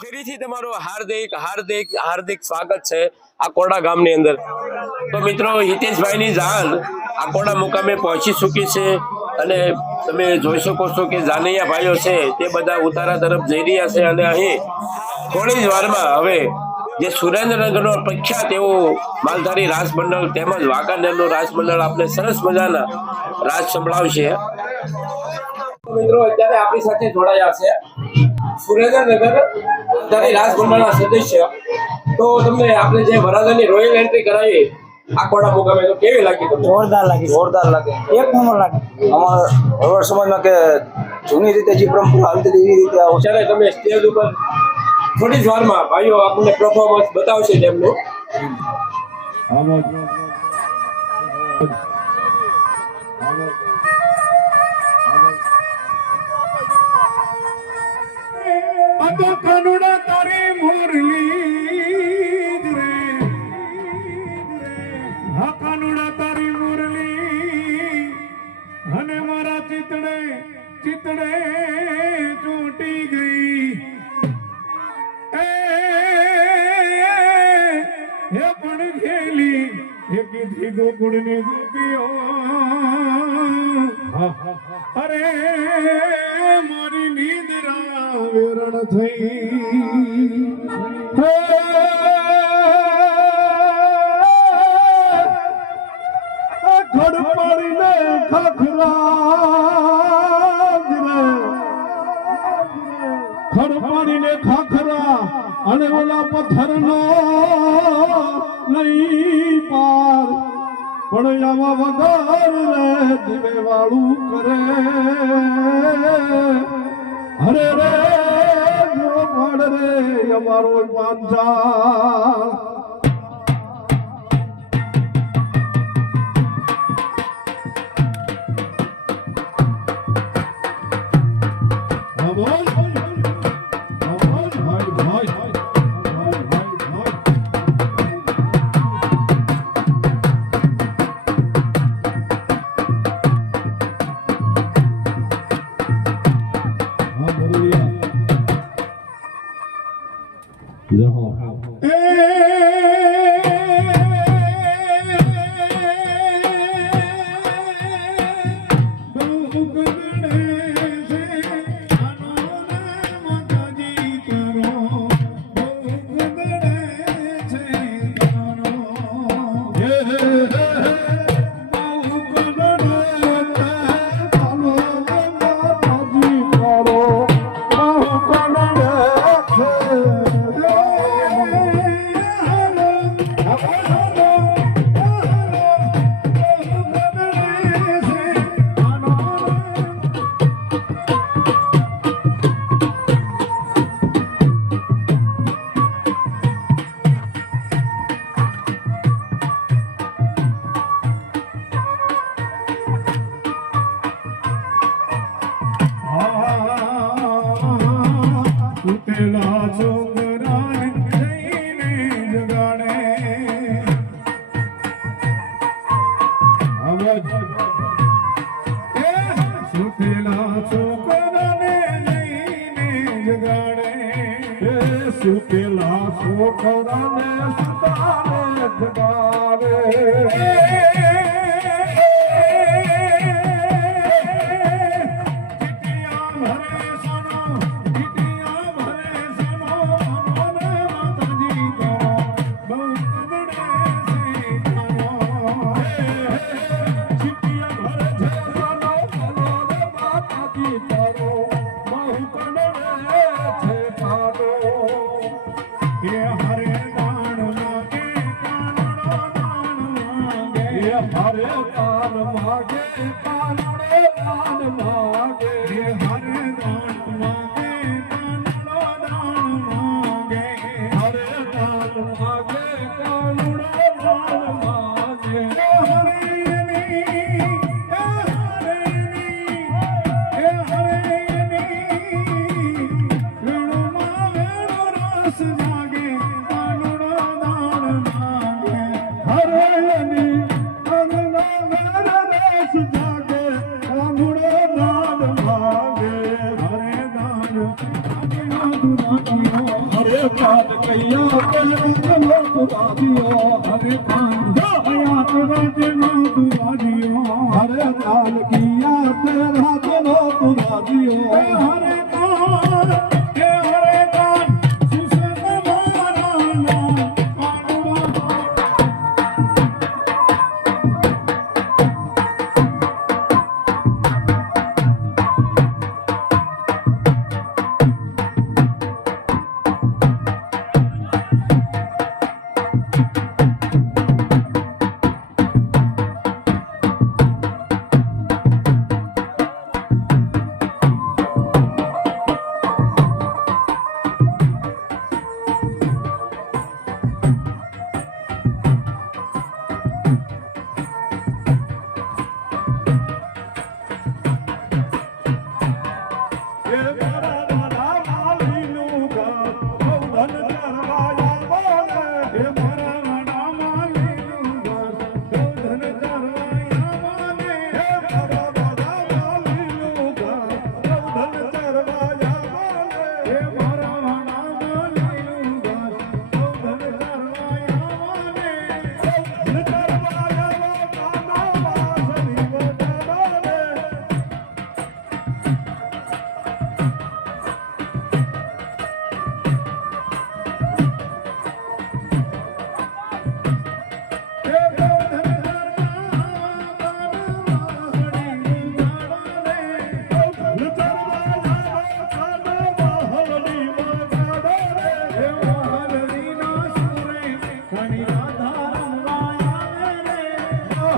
ફરીથી તમારું હાર્દિક હાર્દિક હાર્દિક સ્વાગત છે. આકોડા ગામની અંદર. તો મિત્રો, હિતેશભાઈની જાન આકોડા મુકામે પહોંચી ચૂકી છે અને તમે જોઈ શકો છો કે જાનૈયા ભાઈઓ છે તે બધા ઉતારા તરફ જઈ રહ્યા છે અને અહીં થોડી જ વારમાં હવે જે સુરેન્દ્રનગરનો પ્રખ્યાત એવો માલધારી રાજમંડળ તેમજ વાંકાનેરનું રાસ મંડળ આપણે સરસ મજાના રાસ સંભળાવશે. મિત્રો, અત્યારે આપણી સાથે જોડાયા છે. સુરેન્દ્રનગર અત્યારે રાજકુમારના સદસ્ય. તો તમને આપણે જે વરાદાની રોયલ એન્ટ્રી કરાવી આકોડા મુકામે તો કેવી લાગી તમને? જોરદાર લાગી જોરદાર લાગે. એક નંબર લાગે. અમારા હળવદ સમાજમાં કે જૂની રીતે જે પરંપરા હાલતી હતી એવી રીતે આ જ્યારે તમે સ્ટેજ ઉપર થોડી જ વારમાં ભાઈઓ આપણને પરફોર્મન્સ બતાવશે તેમનું. અતો કનુડા તારી મુરલી રે. હા, કનુડા તારી મુરલી. અને મારા ચિતડે ચિતડે ચોટી ગઈ. એ પણ ખેલી એ કીધી ગોકુળની ગોપીઓ. અરે, મારી નિંદ્રા વેરણ થઈ. હે, ખખરા ખડપડીને ખખરા અને ઓલા પથ્થરનો નહીં પાર. પણ આવા વગર દિવે વાળું કરે. હરે રે અમારો પાંચાળ સુતેલા સુતેલા છોકરાને સુતારે જગાડે દાન માગે કાનડો દાન માગે. હર દાન માગે કાનડો દાન માગે. હર દાન માગે કાનડો દાન માગે. હરિયની હરિયની હરિયની વેણુમાં વેણુ રસ જાય चलो तरे ती मां हरे लाल किया तेरा चलो तीअ हरे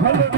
Hello.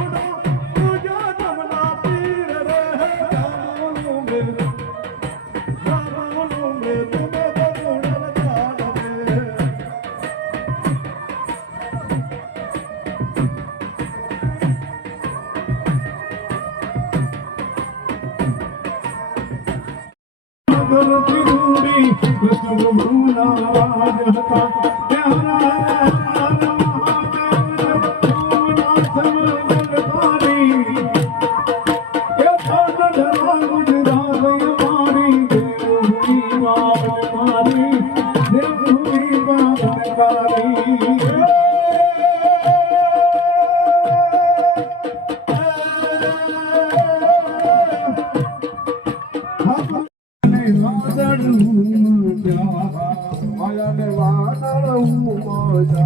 गुरु की दूरी कृष्ण गुरु नावाज हता प्यारा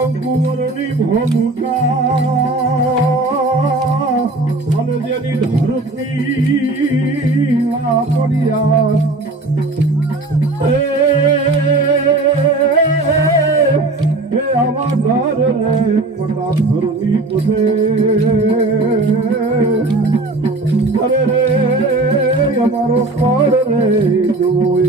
রঙ্গুবরণী ভূমিকা। ভালো জানি ধরতি করিয়া আমার ধর রে, কোটা ধরনি বুঝে। আমার পর দুই